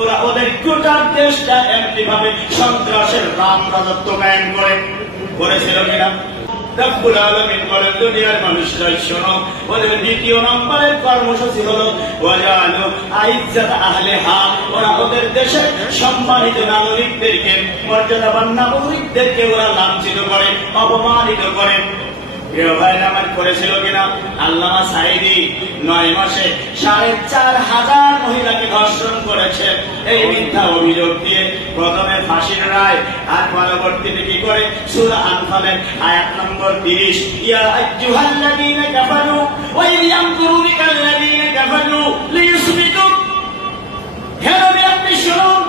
ওরা ওদের গোটা দেশটা এমনিভাবে সন্ত্রাসের রাজত্ব কায়েম করেছিল কিনা? রব্বুল আলামিন বলেন, দুনিয়ার মানুষরা শোনো, ওদের দ্বিতীয় নম্বরের কর্মসূচি হলো ওয়াজানু আইজ্জাত আহলিহা, ওরা ওদের দেশের সম্মানিত নাগরিকদেরকে, মর্যাদাবান নাগরিকদেরকে ওরা লাঞ্ছিত করে, অপমানিত করে। করেছিল কিনা? আল্লামা সাঈদী 9 মাসে 4,500 মহিলাকে ধর্ষণ করেছে এই মিথ্যা অভিযোগ দিয়ে। প্রথমে ফাঁসির রায়, আর পরবর্তীতে কি করে? সূরা আনফালের আয়াত নম্বর 30, ইয়া আইয়ুহাল্লাযীনা কাফারু ওয়া ইয়ামকুরু বিকাল্লাযীনা কাফারু লিইউসবিতুক। হে নবী, আপনি শুনুন,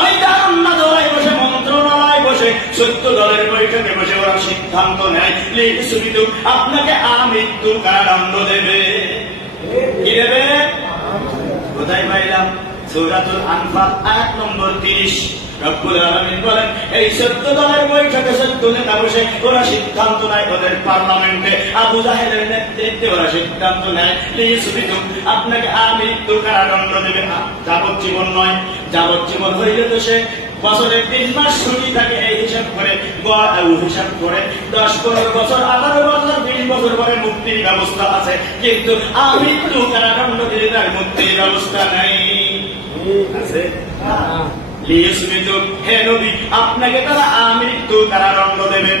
ওই জান্নাতে বসে, মন্ত্রণালয়ে বসে, 14 দলের বৈঠকে বসে ওরা সিদ্ধান্ত নেয় লিইউসবিতুক, আপনাকে আমৃত্যু কারাদণ্ড দেবে। কি দেবে? কোথায় পাইলাম? সূরাতুল আনফাল আয়াত নম্বর 30। রব্বুল আলামিন বলেন, এই 14 দলের বৈঠকে 14 নেতা বসে ওরা সিদ্ধান্ত নেয়, ওদের পার্লামেন্টে আবু জাহেলের নেতৃত্বে ওরা সিদ্ধান্ত নেয় লিইউসবিতুক, আপনাকে আমৃত্যু কারাদণ্ড দেবে। যাবজ্জীবন নয়, যাবজ্জীবন হইলে তো সে বছরে 3 মাস ছুটি থাকে, এই হিসাব করে 10-15 বছর, 18 বছর, 20 বছর পরে মুক্তির ব্যবস্থা আছে, কিন্তু আমৃত্যু কারাদণ্ড দিলে তার মুক্তির ব্যবস্থা নাই। আছে? লিইউসবিতুক, হে নবী, আপনাকে তারা আমৃত্যু কারাদণ্ড দেবেন।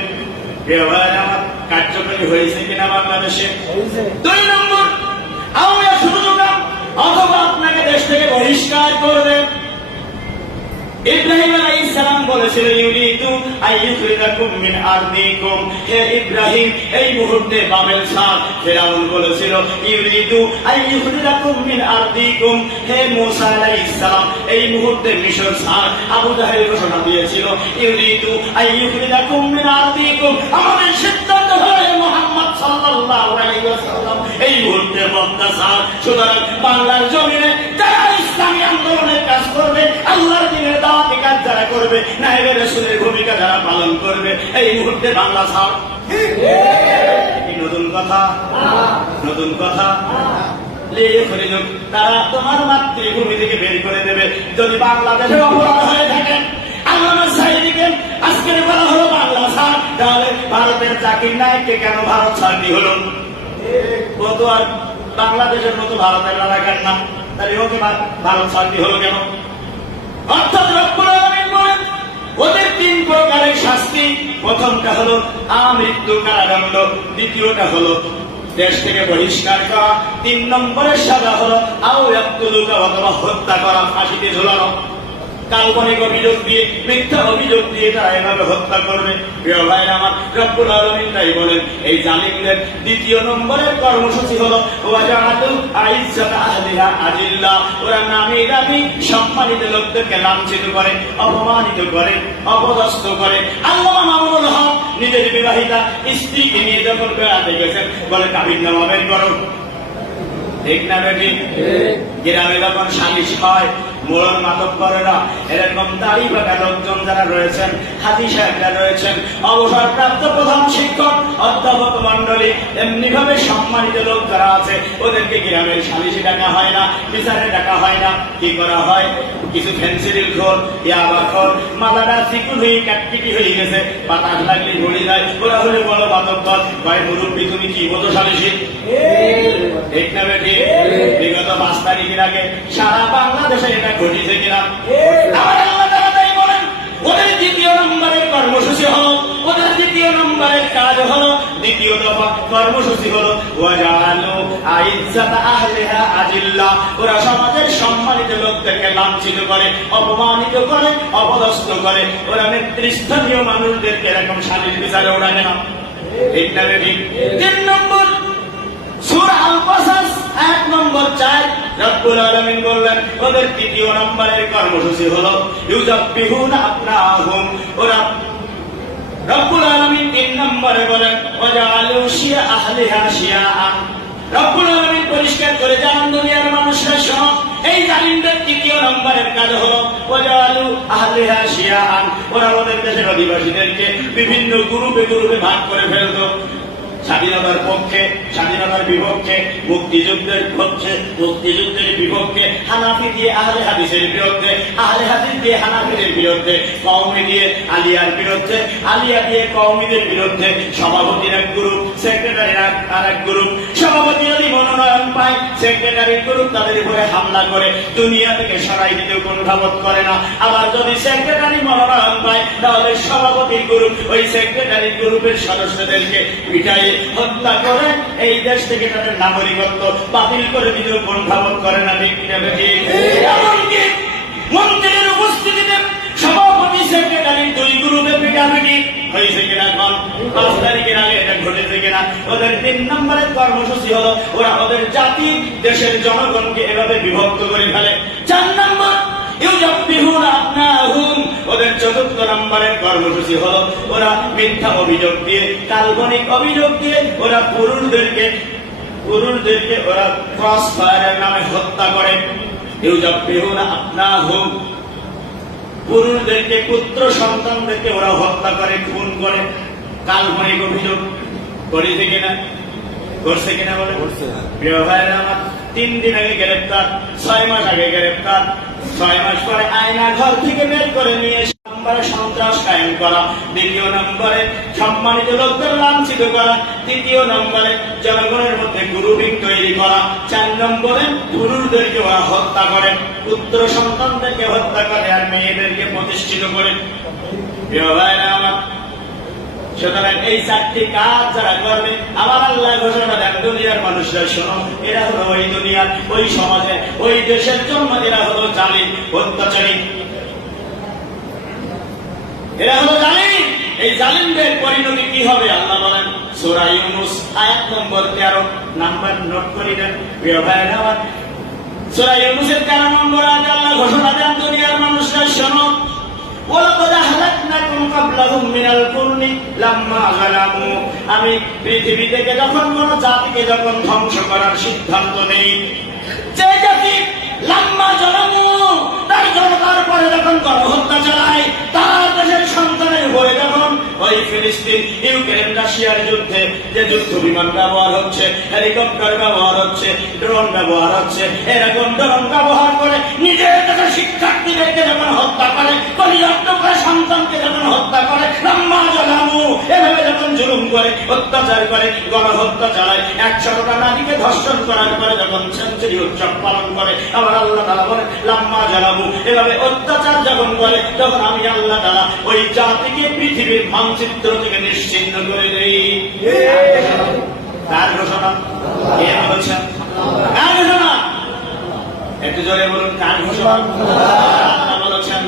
আমার কার্যকরী হয়েছে কিনা বাংলাদেশে? 2 নম্বর, আওয়া সুযোগ, অথবা আপনাকে দেশ থেকে বহিষ্কার করবে। ইব্রাহিম আলাইহিস সালাম বলেছিলেন, ইউরিদু আইয়ুখরিজাকুম মিন আরদিকুম। হে ইব্রাহিম, এই মুহূর্তে বাবেল শাহ ফিরাউন বলেছিল, ইউরিদু আইয়ুখরিজাকুম মিন আরদিকুম। হে মূসা আলাইহিস সালাম, এই মুহূর্তে মিশর শাহ আবু জাহেল ঘোষণা দিয়েছিল, ইউরিদু আইয়ুখরিজাকুম মিন আরদিকুম। আমাদের সিদ্ধান্ত হলো মুহাম্মদ সাল্লাল্লাহু আলাইহি ওয়াসাল্লাম এই মুহূর্তে মক্কা শাহ। সুতরাং বাংলার জমিনে যারা ইসলামী আন্দোলনের কাজ করবে, আল্লাহর দ্বীনের দাওয়াতি কাজ যারা করবে, নায়েবে রাসূলের ভূমিকা যারা পালন করবে, এই মুহূর্তে বাংলা ছাড়। কি নতুন কথা? নতুন কথা। তারা তোমার মাতৃভূমি থেকে বের করে দেবে যদি বাংলাদেশে অপরাধ হয়ে থাকে। আল্লামা সাঈদীকে আজকে বলা হলো বাংলা ছাড়, তাহলে ভারতের জাকির নায়েককে কেন ভারত ছাড়ি হলো? ও তো আর বাংলাদেশের মতো ভারতের এলাকার না, তাহলে ওকে ভারত ছাড়ি হলো কেন? অর্থাৎ রব্বুল আলামিন বলেন, ওদের 3 প্রকারের শাস্তি। প্রথমটা হলো আমৃত্যু কারাদণ্ড, দ্বিতীয়টা হলো দেশ থেকে বহিষ্কার করা, 3 নম্বরের সাজা হলো আও ইয়াকতুলুকা, অথবা হত্যা করা, ফাঁসিতে ঝোলানো। কাল্পনিক অভিযোগ দিয়ে, মিথ্যা অভিযোগ দিয়ে তারা এভাবে হত্যা করবে। প্রিয় ভাইরা আমার, রব্বুল আলামিন তাই বলেন, এই জালিমদের 2 নম্বরের কর্মসূচি হলো ওয়াজাআতু আইজ্জাত আহলিহা আজিল্লা। ওরা নামী দামি সম্মানিত লোকদেরকে লাঞ্ছিত করে, অপমানিত করে, অপদস্থ করে। আল্লামা মামুনুল হক নিজের বিবাহিতা স্ত্রীকে নিয়ে যখন বেড়াতে গেছেন, বলে কাবিননামা বের করো। ঠিক না বেটি? গ্রামে যখন সালিশ হয়, মোড়ল মাতব্বরেরা, এরকম দাড়ি বাঁকা লোকজন যারা রয়েছেন, হাজি সাহেবরা রয়েছেন, অবসরপ্রাপ্ত প্রধান শিক্ষক, অধ্যাপক মন্ডলী, এমনি ভাবে সম্মানিত লোক যারা আছে, ওদেরকে গ্রামের সালিশে ডাকা হয় না, বিচারে ডাকা হয় না। কি করা হয়? কিছু ফেন্সিডিল খোর, ইয়াবা খোর, মাথাটা চিকুন হয়ে কাটপিটি হয়ে গেছে, বাতাস লাগলে ঘুরে যায়, ওরা হলে বড় মাতব্বর, ভাই মুরব্বী তুমি কি বোঝো সালিশি? ঠিক না বেটি? বিগত 5 তারিখের আগে সারা বাংলাদেশে এটা ঘটেছে কিনা? ওদের 2 নম্বরের কর্মসূচি হল, ওদের 2 নম্বরের কাজ হল, 2 দফা কর্মসূচি হল ওয়াজাআলু আইজ্জাত আহলিহা আজিল্লা। ওরা সমাজের সম্মানিত লোকদেরকে লাঞ্ছিত করে, অপমানিত করে, অপদস্থ করে। ওরা নেতৃস্থানীয় মানুষদেরকে এরকম শালীন বিচারে ওড়ায় না। ঠিক না বেটি? 3 নম্বর, সূরা আল-কাসাস আয়াত নম্বর 4, রব্বুল আলামিন বললেন, ওদের 3 নম্বরের কর্মসূচি হলো ইউযাব্বিহুনা আবনাহুম। ওরা রব্বুল আলামিন 3 নম্বরে বলেন ওয়াজআলু শিয়া আহলিহা শিয়াআন। রব্বুল আলামিন পরিষ্কার করে জানান, দুনিয়ার মানুষরা শোনো, এই জালিমদের 3 নম্বরের কাজ হলো ওয়াজআলু আহলিহা শিয়াআন। ওরা ওদের দেশের অধিবাসীদেরকে বিভিন্ন গ্রুপে গ্রুপে ভাগ করে ফেলতো। স্বাধীনতার পক্ষে, স্বাধীনতার বিপক্ষে, মুক্তিযুদ্ধের পক্ষে, মুক্তিযুদ্ধের বিপক্ষে, হানাফি দিয়ে আহলে হাদিসের বিরুদ্ধে, আহলে হাদিস দিয়ে হানাফিদের বিরুদ্ধে, কওমি দিয়ে আলিয়ার বিরুদ্ধে, আলিয়া দিয়ে কওমিদের বিরুদ্ধে, সভাপতির এক গ্রুপ, সেক্রেটারির আর এক গ্রুপ, সভাপতি যদি মনোনয়ন পায়, সেক্রেটারির গ্রুপ তাদের উপরে হামলা করে দুনিয়া থেকে সরাই দিতে কুণ্ঠাবোধ করে না। আবার যদি সেক্রেটারি মনোনয়ন পায়, তাহলে সভাপতির গ্রুপ ওই সেক্রেটারি গ্রুপের সদস্যদেরকে পিটাই হত্যা করে এই দেশ থেকে তাদের নাগরিকত্ব বাতিল করে দিতেও কুণ্ঠাবোধ করে না। ঠিক কিনা ঠিক? এমনকি মন্ত্রীর উপস্থিতিতে সভাপতি সেক্রেটারি দুই গ্রুপে পিটাপিটি হয়েছে কিনা? 5 তারিখের আগে এটা ঘটেছে কিনা? ওদের 3 নম্বরের কর্মসূচি হলো ওরা ওদের জাতি দেশের জনগণকে এভাবে বিভক্ত করে ফেলে। 4 নম্বর ওদের 4র্থ নম্বরের কর্মসূচি হলো ওরা মিথ্যা অভিযোগ দিয়ে, কাল্পনিক অভিযোগ দিয়ে ওরা পুরুষদেরকে ওরা ক্রস ফায়ারের নামে হত্যা করে। পুরুষদেরকে, পুত্র সন্তানদেরকে ওরা হত্যা করে, খুন করে। কাল্পনিক অভিযোগ করেছে কিনা? করছে কিনা বলে? প্রিয় ভাইরা আমার, 3 দিন আগে গ্রেপ্তার, 6 মাস আগে গ্রেপ্তার, 6 মাস পরে আয়না ঘর থেকে বের করে নিয়ে নম্বরে সন্ত্রাস কায়েম করা, 2 নম্বরে সম্মানিত লোকদের লাঞ্ছিত করা, 3 নম্বরে জনগণের মধ্যে গ্রুপিং তৈরি করা, 4 নম্বরে পুরুষদেরকে ওরা হত্যা করে, পুত্র সন্তানদেরকে হত্যা করে, আর মেয়েদেরকে প্রতিষ্ঠিত করে। প্রিয় ভাইরা আমার, সুতরাং এই 4টি কাজ যারা করবে, আমার আল্লাহ ঘোষণা দেন, দুনিয়ার মানুষরা শোনো, এরা হলো ওই দুনিয়ার, ওই সমাজে, ওই দেশের জন্য এরা হলো জালিম, অত্যাচারী, এরা হলো জালিম। এই জালিমদের পরিণতি কি হবে আল্লাহ বলেন সূরা ইউনূস আয়াত নম্বর 13, নাম্বার নোট করে দেন প্রিয় ভাইরা আমার। সূরা ইউনূসের 13 নম্বর আয়াতে আল্লাহ ঘোষণা দেন, দুনিয়ার মানুষরা শোনো, ওয়ালাকাদ আহলাকনাকুম ক্বাবলাহুম মিনাল কুরনি লাম্মা যালামু, আমি পৃথিবী থেকে যখন কোন জাতিকে যখন ধ্বংস করার সিদ্ধান্ত নেই, যে জাতি লাম্মা যালামু তার জনতার পরে যখন গণহত্যা চালায়, তার দেশের সন্তানের উপরে যখন ওই ফিলিস্তিন, ইউক্রেন, রাশিয়ার যুদ্ধে যে যুদ্ধ বিমান ব্যবহার হচ্ছে, হেলিকপ্টার ব্যবহার হচ্ছে, ড্রোন ব্যবহার হচ্ছে, এরকম ড্রোন ব্যবহার করে নিজের দেশের শিক্ষার্থীদেরকে যখন হত্যা করে, পরিযত্ন করে সন্তানকে যখন হত্যা করে, লাম্মা যালামু এভাবে যখন জুলুম করে, অত্যাচার করে, গণহত্যা চালায়, 100টা নারীকে ধর্ষণ করার পরে যখন সেঞ্চুরি উৎসব পালন করে, আবার আল্লাহ তাআলা বলে লাম্মা যালামু এভাবে অত্যাচার যখন করে, তখন আমি আল্লাহ তাআলা ওই জাতিকে পৃথিবীর মানচিত্র থেকে নিশ্চিহ্ন করে দেই। কার ঘোষণা? কে বলেছেন? কার ঘোষণা? একটু জোরে বলুন, কার ঘোষণা? আল্লাহ বলেছেন।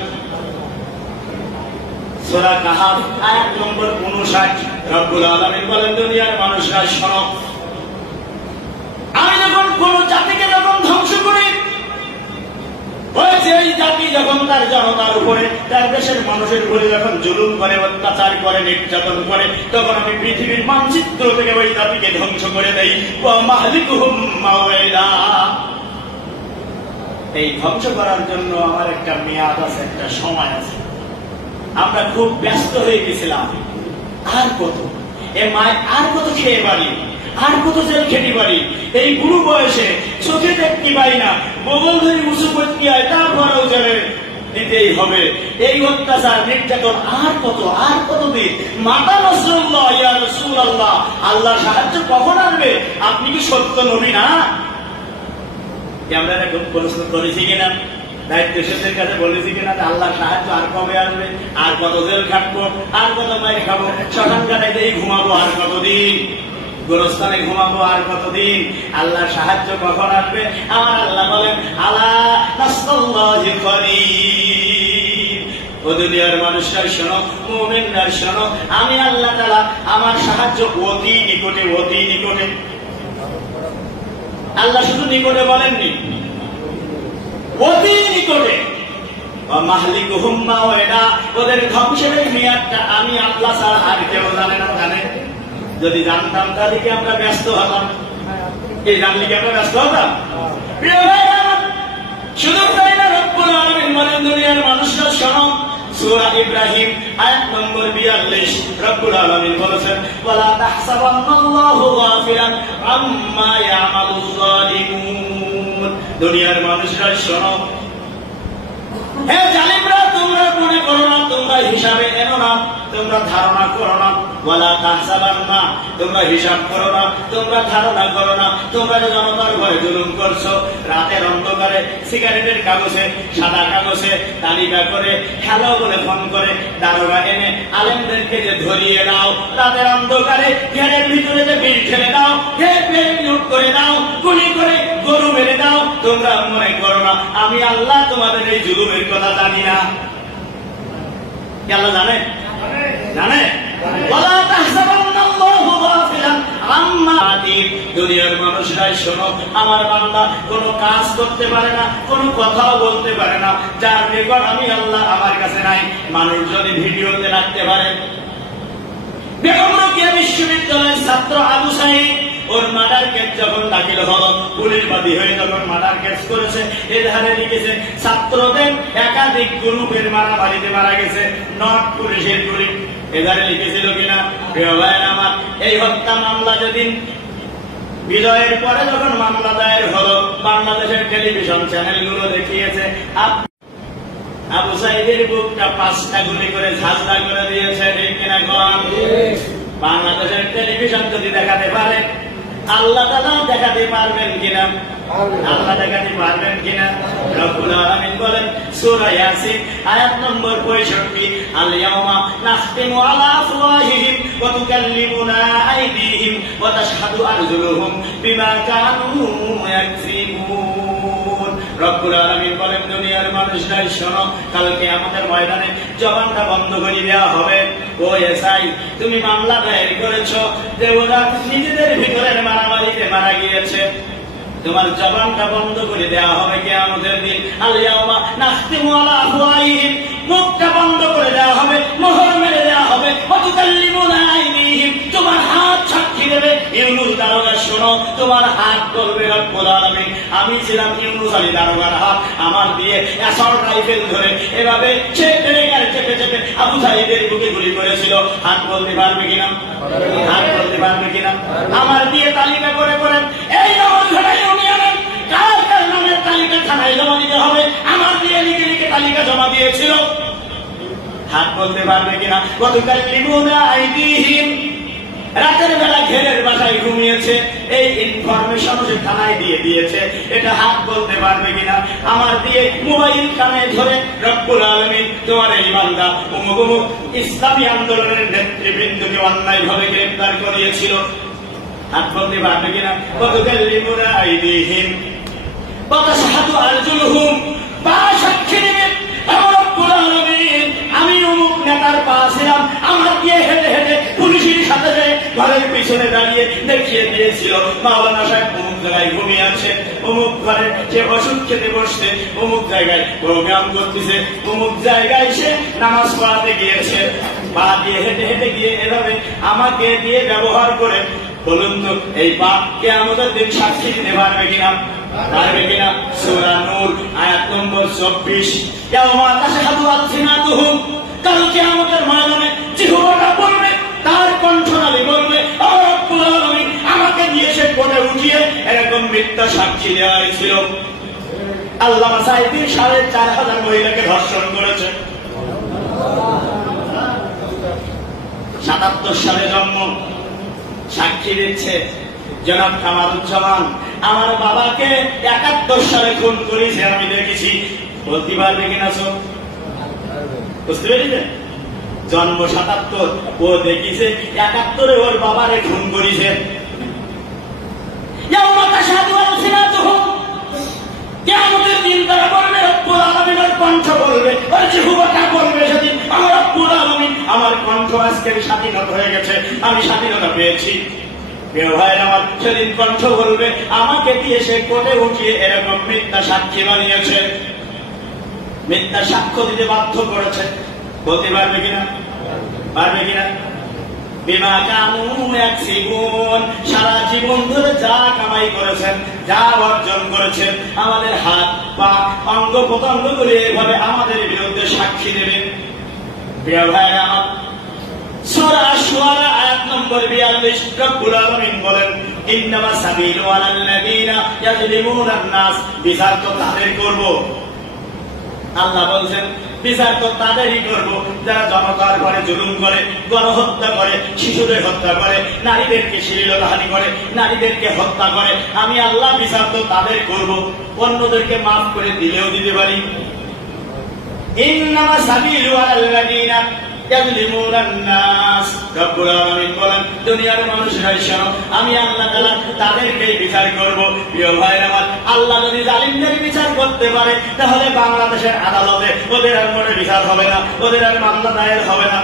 সূরা কাহাফ আয়াত নম্বর 59, রব্বুল আলামিন বলেন, দুনিয়ার মানুষরা শোনো, আমি যখন কোন জাতিকে যখন ধ্বংস করি, এই জাতি যখন তার জনতার উপরে, তার দেশের মানুষের উপরে যখন জুলুম করে, অত্যাচার করে, নির্যাতন করে, তখন আমি পৃথিবীর মানচিত্র থেকে ওই জাতিকে ধ্বংস করে দেই। এই ধ্বংস করার জন্য আমার একটা মেয়াদ আছে, একটা সময় আছে। আমরা খুব ব্যস্ত হয়ে গেছিলাম। আর কত আর কত খেয়ে পারি, আর কত জেল খেতে পারি, এই বুড়ো বয়সে চোখে দেখতে পাই না, বগল ধরে উঁচু করতে হয়, তারপরেও জেলে দিতেই হবে। এই অত্যাচার, নির্যাতন আর কতদিন? মাতা রাসূলুল্লাহ, ইয়া রাসূলুল্লাহ, আল্লাহ সাহায্য কখন আসবে? আপনি কি সত্য নবী না? আমরা এখন প্রশ্ন করেছি কিনা, দায়িত্বশীলদের কাছে বলেছি কিনা আল্লাহ সাহায্য আর কবে আসবে? আর কত জেল খাটবো, আর কত মাইর খাবো, শ্মশান কাটাইতে ঘুমাবো আর কতদিন, গোরস্থানে ঘুমাবো আর কতদিন? আল্লাহ সাহায্য কখন আসবে? আমার আল্লাহ বলেন, আলা নাসরুল্লাহি করিব। ও দুনিয়ার মানুষরা শোনো, মুমিনরা শোনো, আমি আল্লাহ তাআলা আমার সাহায্য অতি নিকটে, অতি নিকটে। আল্লাহ শুধু নিকটে বলেননি, অতি নিকটে। মাহলিকুহুম মাওয়াদা, ওদের ধ্বংসের মেয়াদটা আমি আল্লাহ ছাড়া আর কেউ জানে না। জানে? যদি জানতাম তাহলে কি আমরা ব্যস্ত হতাম? এই জানলে কি আমরা ব্যস্ত হতাম? শুধু তাই না, রব্বুল আলামিন বলেন, দুনিয়ার মানুষরা শোনো, সূরা ইব্রাহিম আয়াত নম্বর 42 রব্বুল আলামিন বলেছেন ওয়ালা তাহসাবান্নাল্লাহু গাফিলান আম্মা ইয়ামালুয যালিমুন। দুনিয়ার মানুষরা শোনো, হে জালিমরা, তোমরা মনে করো না, তোমরা হিসাবে এনো না, তোমরা ধারণা করো না, ওয়ালা তাহসাবান্না, তোমরা হিসাব করো না, তোমরা ধারণা করো না, তোমরা যে জনতার ভয়ে জুলুম করছো, রাতের অন্ধকারে সিগারেটের কাগজে, সাদা কাগজে তালিকা করে, হ্যালো বলে ফোন করে দারোগা এনে আলেমদেরকে যে ধরিয়ে দাও, রাতের অন্ধকারে ঘেরের ভিতরে যে বিল ঠেলে দাও, ঘের লুট করে দাও, গুলি করে গরু মেরে দাও, তোমরা মনে করো না আমি আল্লাহ তোমাদের এই জুলুমের কথা জানি না। কি আল্লাহ জানে? জানে। ওয়ালা তাহসাবান্নাল্লাহু গাফিলান আম্মা ইয়ামালুন। দুনিয়ার মানুষরা শোনো, আমার বান্দা কোনো কাজ করতে পারে না, কোনো কথাও বলতে পারে না, যার রেকর্ড আমি আল্লাহ আমার কাছে নাই। মানুষ যদি ভিডিওতে রাখতে পারে, বেগম রোকেয়া বিশ্ববিদ্যালয়ের ছাত্র আবু সাঈদ, ওর মার্ডার কেস যখন দাখিল হলো, পুলিশ বাদী হয়ে যখন মার্ডার কেস করেছে, এধারে লিখেছে ছাত্রদের একাধিক গ্রুপের মারামারিতে মারা গেছে, নট পুলিশের গুলি। এধারে লিখেছিল কিনা? আমার এই হত্যা মামলা যেদিন বিজয়ের পরে যখন মামলা দায়ের হলো, বাংলাদেশের টেলিভিশন চ্যানেলগুলো দেখিয়েছে আবু সাঈদের বুকটা 5টা গুলি করে ঝাঁঝরা করে দিয়েছে। ঠিক কিনা কোরআন? বাংলাদেশের টেলিভিশন যদি দেখাতে পারে, আল্লাহ তাআলা দেখাতে পারবেন কিনা? আল্লাহ দেখাতে পারবেন কিনা? রব্বুল আলামিন বলেন সূরা ইয়াসিন আয়াত নম্বর 65, আল ইয়াউমা নাখতিমু আলা আফওয়াহিহিম ওয়া তুকাল্লিমুনা আইদিহিম ওয়া তাশহাদু আরজুলুহুম বিমা কানু ইয়াকসিবুন। রব্বুল আলামিন বলেন দুনিয়ার মানুষরা শোনো, কালকে আমাদের ময়দানে জবানটা বন্ধ করে দেওয়া হবে। ও এসআই, তুমি মামলা দায়ের করেছো যে ওরা নিজেদের ভিতরের মারামারিতে মারা গিয়েছে, তোমার জবানটা বন্ধ করে দেওয়া হবে কিয়ামতের দিন। আল ইয়াউমা নাখতিমু আলা আফওয়াহিহিম, মুখটা বন্ধ করে দেওয়া হবে, মোহর মেরে দেওয়া হবে। ওয়া তুকাল্লিমুনা আইদিহিম, তোমার হাত সাক্ষী দেবে। ইউনূস দারোগা শোনো, তোমার হাত বলবে রব্বুল আলামিন আমি ছিলাম ইউনূস আলী দারোগার হাত, আমার দিয়ে অ্যাসল্ট রাইফেল ধরে এভাবে চেপে চেপে আবু সাঈদের বুকে গুলি করেছিল। হাত বলতে পারবে কিনা? হাত বলতে পারবে কিনা? আমার দিয়ে তালিকা করে করেন এই নগরঘাটা ইউনিয়নের কার কার নামের তালিকা থানায় জমা দিতে হবে, আমার দিয়ে লিখে লিখে তালিকা জমা দিয়েছিল। হাত বলতে পারবে কিনা? ওয়া তুকাল্লিমুনা আইদিহিম, রাতের বেলা ঘেরের বাসায় ঘুমিয়েছে, এই ইনফরমেশন সে থানায় দিয়ে দিয়েছে, এটা হাত বলতে পারবে কিনা? আমার দিয়ে মোবাইল কানে ধরে রব্বুল আলামিন তোমার এই বান্দা অমুক অমুক ইসলামী আন্দোলনের নেতৃবৃন্দকে অন্যায়ভাবে গ্রেফতার করিয়েছিল, হাত বলতে পারবে কিনা? ওয়া তুকাল্লিমুনা আইদিহিম ওয়া তাশহাদু আরজুলুহুম, পা সাক্ষী দেবে রব্বুল আলামিন আমি অমুক নেতার পা ছিলাম, আমার দিয়ে হেঁটে হেঁটে পুলিশের সাথে ঘরের পিছনে দাঁড়িয়ে দেখিয়ে দিয়েছিল মাওলানা সাহেব অমুক জায়গায় ঘুমিয়ে আছে, অমুক ঘরে সে ওষুধ খেতে বসছে, অমুক জায়গায় প্রোগ্রাম করতেছে, অমুক জায়গায় সে নামাজ পড়াতে গিয়েছে। পা দিয়ে হেঁটে হেঁটে গিয়ে এভাবে আমাকে দিয়ে ব্যবহার করে, বলুন তো এই পা কিয়ামতের দিন সাক্ষী দিতে পারবে কিনা? পারবে কিনা? সূরা নূর আয়াত নম্বর 24, ইয়াউমা তাশহাদু আলসিনাতুহুম, কাল কিয়ামতের ময়দানে জিহ্বাটা বলবে, তার কণ্ঠনালী বলবে ও রব্বুল আলামিন আমাকে দিয়ে সে কোণে উঠিয়ে এরকম মিথ্যা সাক্ষী দেওয়া হয়েছিল। আল্লামা সাঈদী ৪,৫০০ মহিলাকে ধর্ষণ করেছে। ৭৭ সালে জন্ম, সাক্ষী দিচ্ছে জনাব কামারুজ্জামান আমার বাবাকে ৭১ সালে খুন করেছে, আমি দেখেছি। বলতে পারবে কিনা? সব বুঝতে পেরেছে? জন্ম ৭৭, ও দেখিছে ৭১ ওর বাবারে খুন করেছে। কিয়ামতের দিন তারা বলবে রব্বুল আলামিনের কণ্ঠ বলবে, ওই জিহ্বাটা বলবে সেদিন আমার রব্বুল আলামিন আমার কণ্ঠ আজকে স্বাধীনতা হয়ে গেছে, আমি স্বাধীনতা পেয়েছি। আমার সেদিন কণ্ঠ বলবে আমাকে দিয়ে সে কোর্টে উঠিয়ে এরকম মিথ্যা সাক্ষী বানিয়েছে, মিথ্যা সাক্ষ্য দিতে বাধ্য করেছে। বলতে পারবে কিনা? পারবে কিনা? বিমা কানু ইয়াকসিবুন, সারা জীবন ধরে যা কামাই করেছেন, যা অর্জন করেছেন, আমাদের হাত পা অঙ্গ প্রত্যঙ্গ করে এভাবে আমাদের বিরুদ্ধে সাক্ষী দেবে। প্রিয় ভাইরা আমার, সূরা শুআরা আয়াত নম্বর 42 রব্বুল আলামিন বলেন, ইন্নামা সাবিলু আলাল্লাযীনা ইয়াযলিমুনান নাস, বিচার তো তাদের করব। আল্লাহ বলছেন বিচার তো তাদেরই করব যারা জনতার ঘরে জুলুম করে, গণহত্যা করে, শিশুদের হত্যা করে, নারীদেরকে শ্লীলতাহানি করে, নারীদেরকে হত্যা করে। আমি আল্লাহ বিচার তো তাদের করব, অন্যদেরকে মাফ করে দিলেও দিতে পারি। ইন্নামা সাবিলু আলাল্লাযীনা ইয়াযলিমুনান নাস, রব্বুল আলামিন বলেন, দুনিয়ার মানুষেরা শোনো, আমি আল্লাহ তাআলা তাদেরকেই বিচার করব। প্রিয় ভাইরা আমার, আল্লাহ যদি জালিমদের বিচার করতে পারে, তাহলে বাংলাদেশের আদালতে ওদের আর মনে বিচার হবে না, ওদের আর মামলা দায়ের হবে না।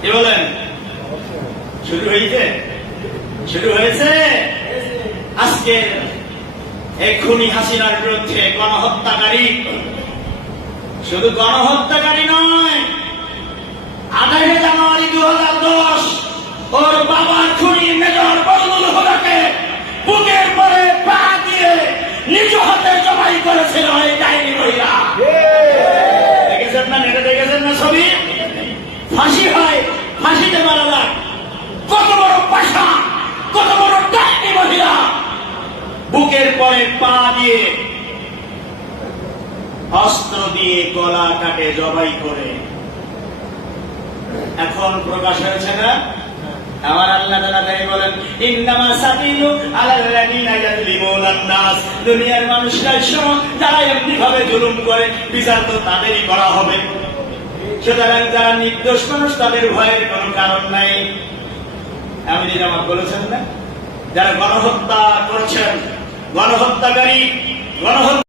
কি বলেন? শুরু হয়েছে, শুরু হয়েছে। আজকে এই খুনি হাসিনার বিরুদ্ধে গণহত্যাকারী, শুধু গণহত্যাকারী নয়, 28 জানুয়ারি 2010 ওর বাবা খুনি মেজর বজলুল হুদাকে বুকের পরে পা দিয়ে নিজ হাতে জবাই করেছিল এই ডাইনি মহিলা। দেখেছেন না, নেটে দেখেছেন না ছবি? ফাঁসি হয়, ফাঁসিতে মারা যায়। কত বড় পাশা, কত বড় ডাইনি মহিলা, বুকের পরে পা দিয়ে, অস্ত্র দিয়ে গলা কাটে জবাই করে। এখন প্রকাশ হয়েছে না? আমার আল্লাহ তাআলা তাই বলেন, ইন্নামা সাবিলু আলাল্লাযীনা ইয়াযলিমুনান নাস, দুনিয়ার মানুষরা শোনো, যারা এমনি ভাবে জুলুম করে, বিচার তো তাদেরই করা হবে। সুতরাং যারা নির্দোষ মানুষ, তাদের ভয়ের কোনো কারণ নাই। আমি যেটা আমার বলেছেন না, যারা গণহত্যা করেছেন, গণহত্যাকারী, গণহত্যা